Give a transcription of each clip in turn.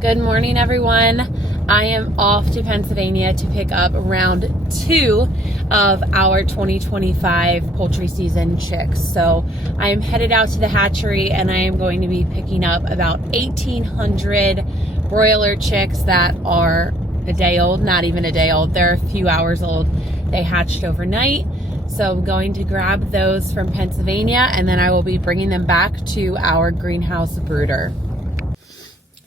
Good morning, everyone. I am off to Pennsylvania to pick up round 2 of our 2025 poultry season chicks. So I am headed out to the hatchery and I am going to be picking up about 1,800 broiler chicks that are a day old, not even a day old. They're a few hours old. They hatched overnight. So I'm going to grab those from Pennsylvania and then I will be bringing them back to our greenhouse brooder.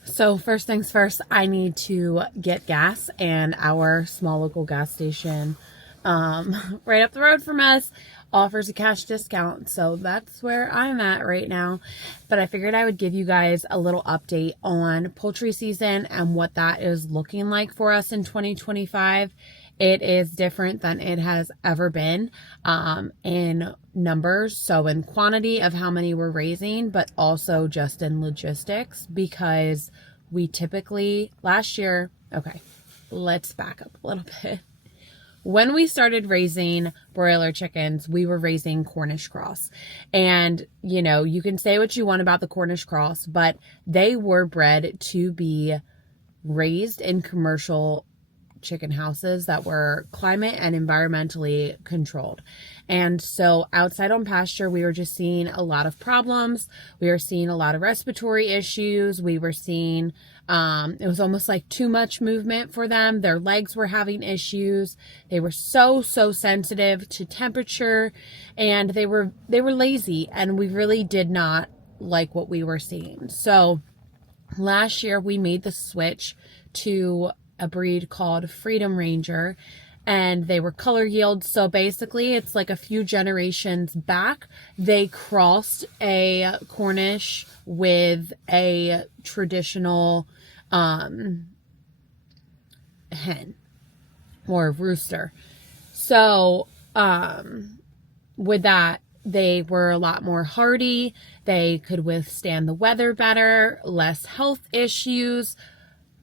So first things first, I need to get gas, and our small local gas station right up the road from us offers a cash discount. So that's where I'm at right now. But I figured I would give you guys a little update on poultry season and what that is looking like for us in 2025. It is different than it has ever been in numbers, so in quantity of how many we're raising, but also just in logistics, because we typically, last year, okay, let's back up a little bit. When we started raising broiler chickens, we were raising Cornish cross. And, you know, you can say what you want about the Cornish cross, but they were bred to be raised in commercial chicken houses that were climate and environmentally controlled. And so outside on pasture, we were just seeing a lot of problems. We were seeing a lot of respiratory issues. We were seeing, it was almost like too much movement for them. Their legs were having issues. They were so sensitive to temperature, and they were lazy, and we really did not like what we were seeing. So last year we made the switch to a breed called Freedom Ranger, and they were color yields. So basically it's like a few generations back, they crossed a Cornish with a traditional hen or rooster. So with that, they were a lot more hardy. They could withstand the weather better, less health issues.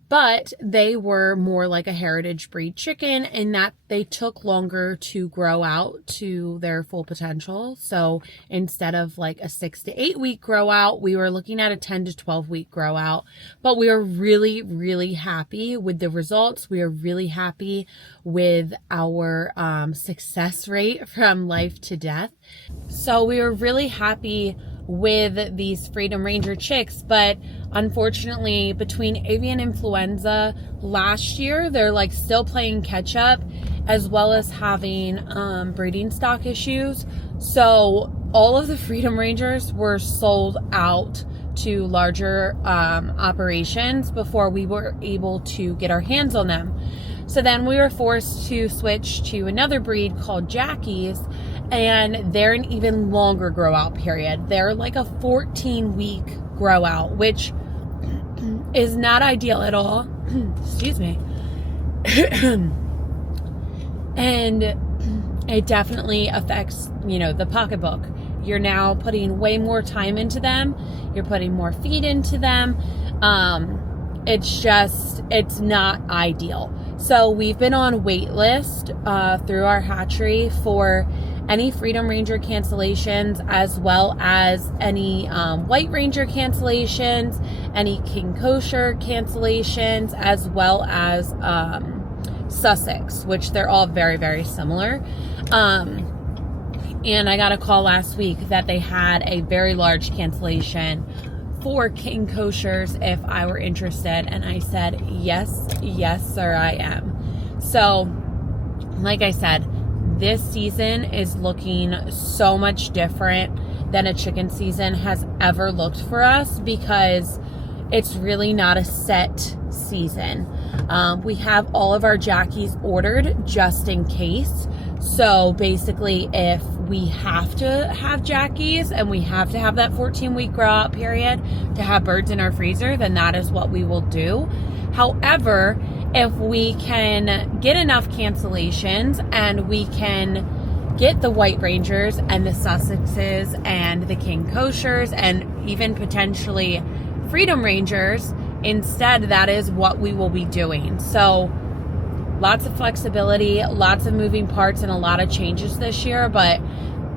But they were more like a heritage breed chicken in that they took longer to grow out to their full potential. So instead of like a 6 to 8 week grow out, we were looking at a 10 to 12 week grow out. But we were really happy with the results. We are really happy with our success rate from life to death. So we were really happy with these Freedom Ranger chicks, but unfortunately between avian influenza last year, they're like still playing catch up, as well as having breeding stock issues. So all of the Freedom Rangers were sold out to larger operations before we were able to get our hands on them. So then we were forced to switch to another breed called Jackies, and they're an even longer grow out period. They're like a 14-week grow out, which is not ideal at all. Excuse me. And it definitely affects, you know, the pocketbook. You're now putting way more time into them. You're putting more feed into them. It's not ideal. So we've been on wait list through our hatchery for any Freedom Ranger cancellations, as well as any White Ranger cancellations, any King Kosher cancellations, as well as Sussex, which they're all very similar. And I got a call last week that they had a very large cancellation for King Koshers if I were interested, and I said yes sir, I am. So like I said, this season is looking so much different than a chicken season has ever looked for us, because it's really not a set season. We have all of our Jackies ordered just in case. So basically, if we have to have Jackies and we have to have that 14-week grow out period to have birds in our freezer, then that is what we will do. However, if we can get enough cancellations and we can get the White Rangers and the Sussexes and the King Koshers and even potentially Freedom Rangers instead, that is what we will be doing. So lots of flexibility, lots of moving parts, and a lot of changes this year. But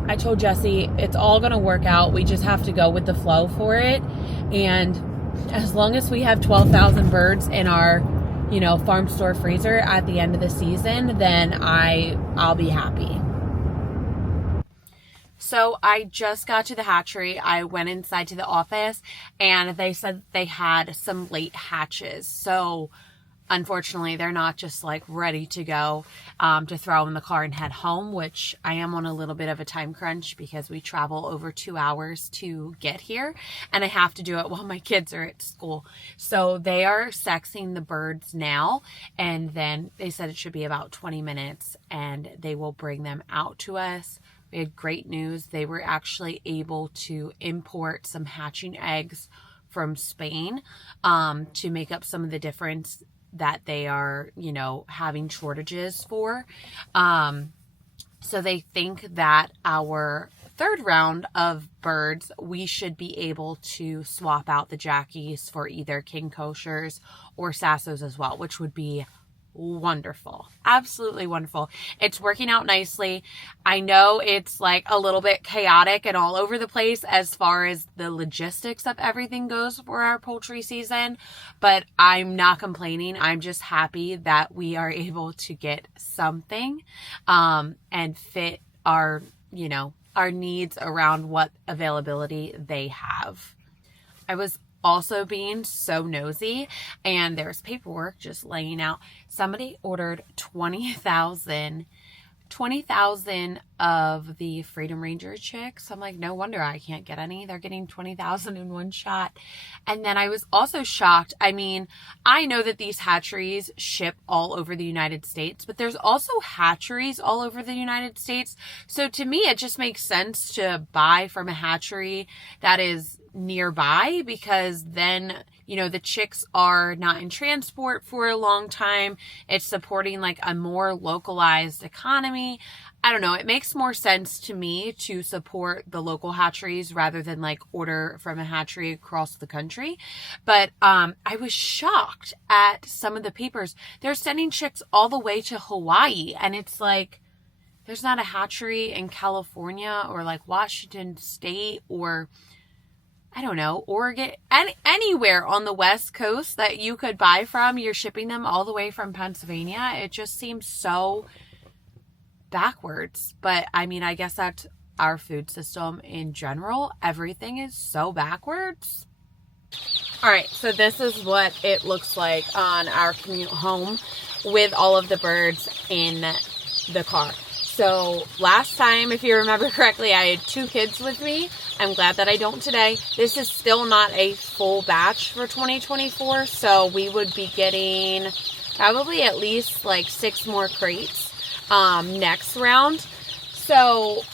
I told Jesse it's all going to work out. We just have to go with the flow for it. And as long as we have 12,000 birds in our, farm store freezer at the end of the season, then I'll be happy. So I just got to the hatchery. I went inside to the office and they said they had some late hatches. So unfortunately, they're not just like ready to go to throw in the car and head home, which I am on a little bit of a time crunch because we travel over 2 hours to get here and I have to do it while my kids are at school. So they are sexing the birds now, and then they said it should be about 20 minutes and they will bring them out to us. We had great news. They were actually able to import some hatching eggs from Spain to make up some of the difference that they are, having shortages for. So they think that our third round of birds, we should be able to swap out the Jackies for either King Koshers or Sassos as well, which would be wonderful. Absolutely wonderful. It's working out nicely. I know it's like a little bit chaotic and all over the place as far as the logistics of everything goes for our poultry season, but I'm not complaining. I'm just happy that we are able to get something and fit our, our needs around what availability they have. I was also being so nosy, and there's paperwork just laying out. Somebody ordered 20,000 of the Freedom Ranger chicks. I'm like, no wonder I can't get any. They're getting 20,000 in one shot. And then I was also shocked. I mean, I know that these hatcheries ship all over the United States, but there's also hatcheries all over the United States. So to me, it just makes sense to buy from a hatchery that is nearby, because then the chicks are not in transport for a long time. It's supporting like a more localized economy. I don't know, it makes more sense to me to support the local hatcheries rather than like order from a hatchery across the country. But I was shocked at some of the papers. They're sending chicks all the way to Hawaii, and it's like there's not a hatchery in California or like Washington State or I don't know, Oregon, anywhere on the West Coast that you could buy from. You're shipping them all the way from Pennsylvania. It just seems so backwards. But I mean, I guess that's our food system in general. Everything is so backwards. All right, so this is what it looks like on our commute home with all of the birds in the car. So last time, if you remember correctly, I had 2 kids with me. I'm glad that I don't today. This is still not a full batch for 2024, so we would be getting probably at least like 6 more crates next round. So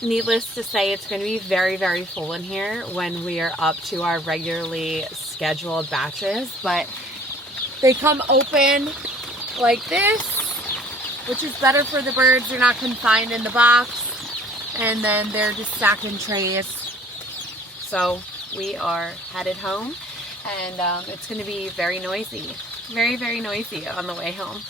needless to say, it's going to be very, very full in here when we are up to our regularly scheduled batches. But they come open like this, which is better for the birds. They're not confined in the box. And then they're just stacked in trays. So we are headed home, and it's going to be very noisy. Very, very noisy on the way home.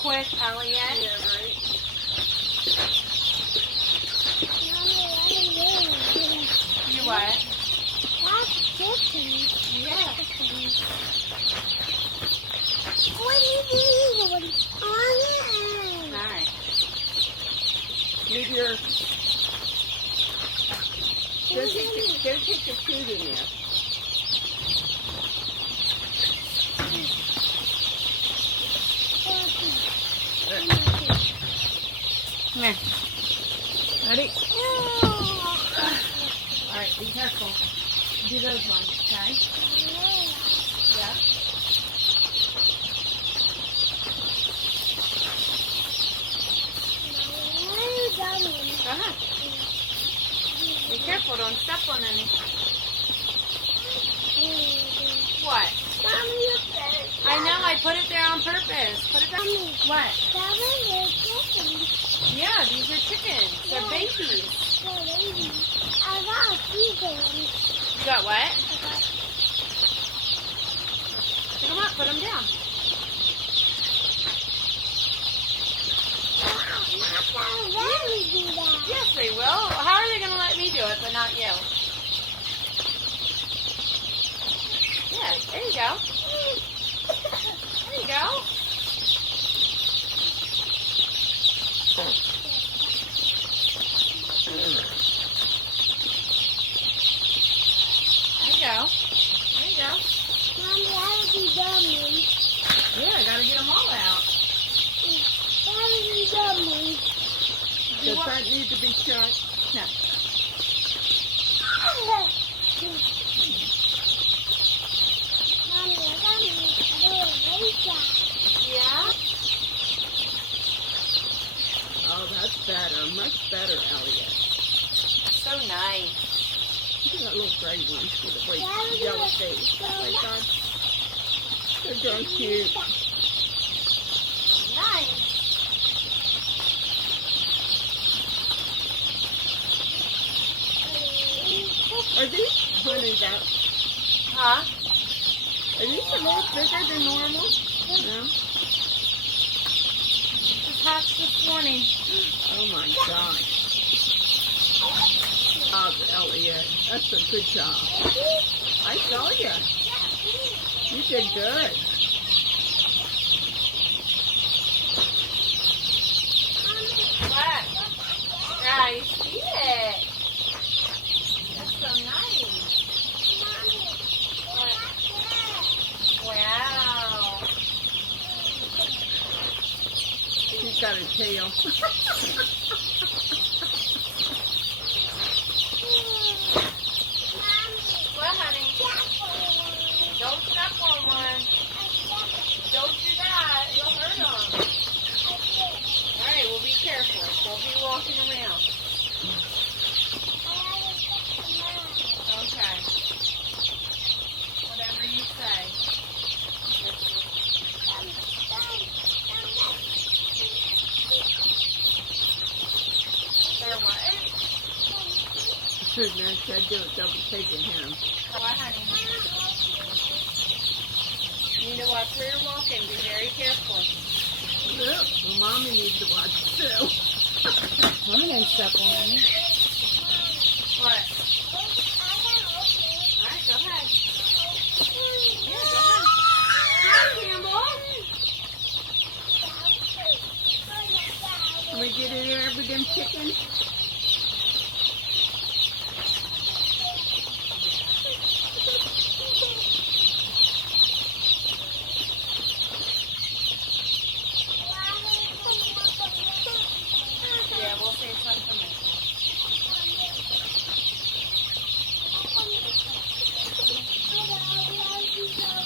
Quick, Elliot. Yeah, right. You what? That's chicken. Yeah. What are you doing? Alright. Leave your... Go take the food in there. Come here. Ready? Alright, be careful. Do those ones, okay? Yeah. Go ahead. Be careful, don't step on any. What? I know, I put it there on purpose. Put it down. What? Yeah, these are chickens. They're babies. I got a few things. You got what? Pick them up, put them down. Let me do that. Yes, they will. How are they going to let me do it, but not you? Yeah, there you go. There you go. There you go. There you go. Mommy, I would be dummy. Yeah, I got to get them all out. I would be dummy. Does that need to be shut? No. Mommy, I got me a little razor. Yeah? Oh, that's better. Much better, Elliot. So nice. Look at that little gray one with a white Daddy, yellow face. Oh my God. They're darn cute. Nice. Are these honey ducks? Huh? Are these a little bigger than normal? No? Just hatched this morning. Oh my gosh. Job, Elliot. That's a good job. I saw you. You did good. What? Yeah, you see it. That's so nice. Wow. She's got a tail. What, honey? Don't step on one. Don't do that. You'll hurt them. All right, well, be careful. Don't be walking around. Okay. Whatever you say. They're what? Now she had to do a double taking him. What, honey? You need to watch where you're walking. Be very careful. Look, well, Mommy needs to watch too. I'm going to step on it. What? Alright, go ahead. Yeah, go ahead. Hi, Campbell. Can we get in there with them chickens? Yeah, we'll save some for Mitchell.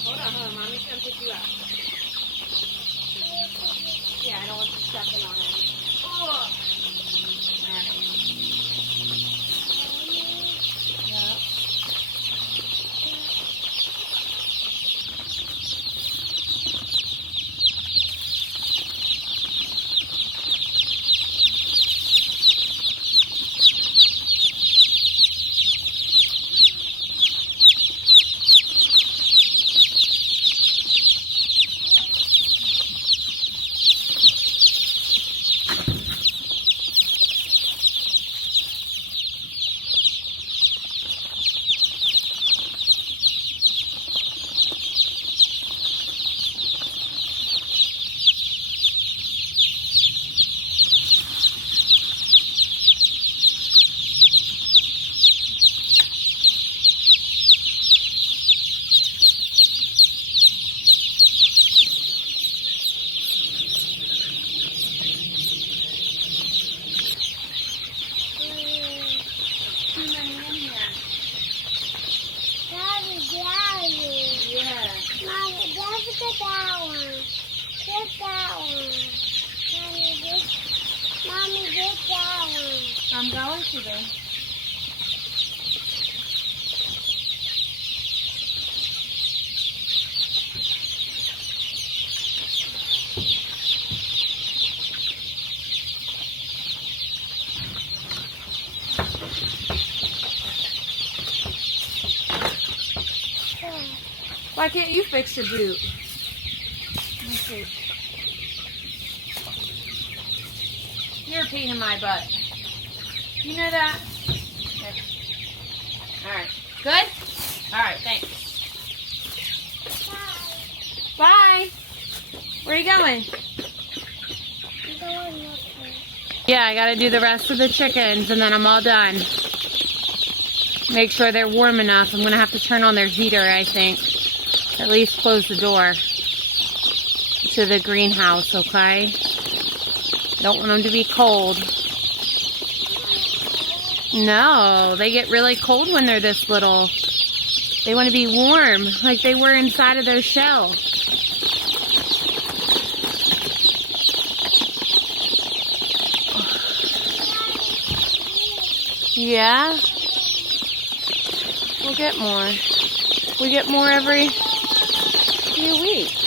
Hold on. Mommy's going to pick you up. Yeah, I don't want you stepping on it. Oh. Alright. at that one. Get that one. Mommy, get that one. I'm going to them. Why can't you fix your boot? Let me see. You're a pain in my butt. You know that? Okay. Alright. Good? Alright, thanks. Bye. Where are you going? I'm going up there. Yeah, I gotta do the rest of the chickens and then I'm all done. Make sure they're warm enough. I'm gonna have to turn on their heater, I think. At least close the door to the greenhouse, okay? Don't want them to be cold. No, they get really cold when they're this little. They want to be warm, like they were inside of their shell. Yeah? We'll get more. We get more every few weeks.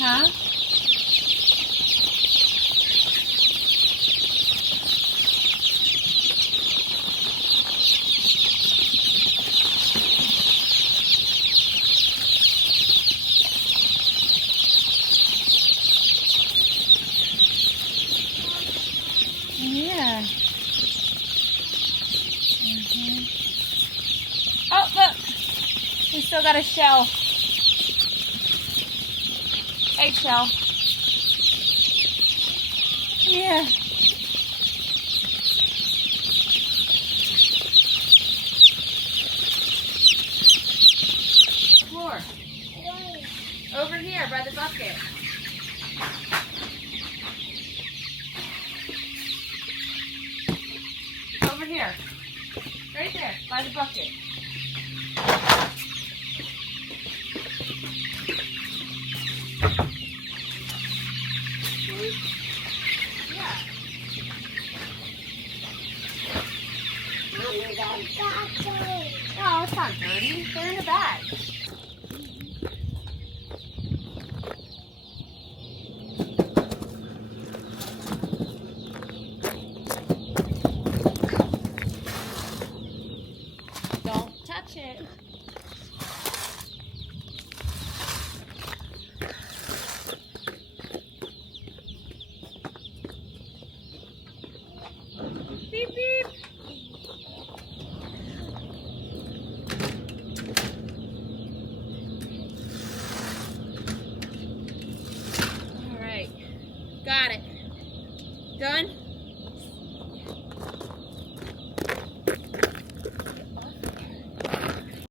Huh? Yeah. Oh, look. We still got a shell. Eggshell. Yeah. Floor. Over here by the bucket. Over here. Right there by the bucket. Yeah. Mommy, that's got those. No, it's not dirty. They're in the bag. Don't touch it. Beep, beep. All right. Got it. Done?